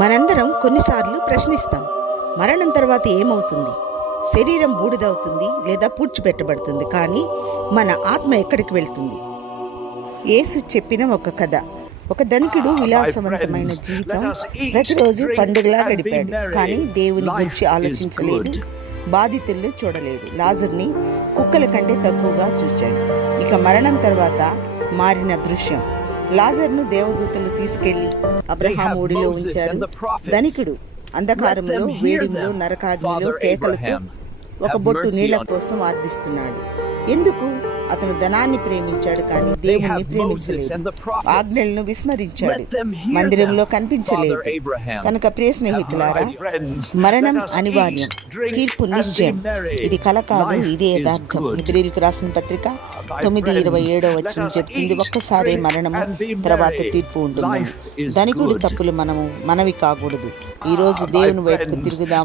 మనందరం కొన్నిసార్లు ప్రశ్నిస్తాం, మరణం తర్వాత ఏమవుతుంది? శరీరం బూడిదవుతుంది లేదా పూడ్చిపెట్టబడుతుంది, కానీ మన ఆత్మ ఎక్కడికి వెళ్తుంది? యేసు చెప్పిన ఒక కథ. ఒక ధనికుడు విలాసవంతమైన జీవితం ప్రతిరోజు పండుగలా గడిపాడు, కానీ దేవుని గురించి ఆలోచించలేదు, బాధితులను చూడలేదు, లాజర్ని కుక్కల కంటే తక్కువగా చూచాడు. ఇక మరణం తర్వాత మారిన దృశ్యం. లాజర్ను దేవదూతలు తీసుకెళ్లి అబ్రహాము ఒడిలో ఉంచారు. ధనికుడు అంధకారంలో, వేడిలో, నరకాగ్నిలో కేకలతో ఒక బొట్టు నీళ్ల కోసం ఆర్థిస్తున్నాడు. ఎందుకు? అతను ధనాన్ని ప్రేమించాడు, కానీ దేవుణ్ణి ప్రేమించలేదు. ఆజ్ఞలను విస్మరించాడు, మందిరంలో కనిపించలేదు. కనుక ప్రియ స్నేహితులారా, మరణం అనివార్యం, తీర్పు నిశ్చయం. ఇది కల కాదు, ఇదే యథార్థం. హెబ్రీయులకు రాసిన పత్రిక 9:27 చెప్తుంది, ఒక్కసారే మరణము, తర్వాత తీర్పు ఉంటుంది. ధనికుడి తప్పులు మనవి కాకూడదు. ఈ రోజు దేవుని వైపుకు తిరుగుదాము.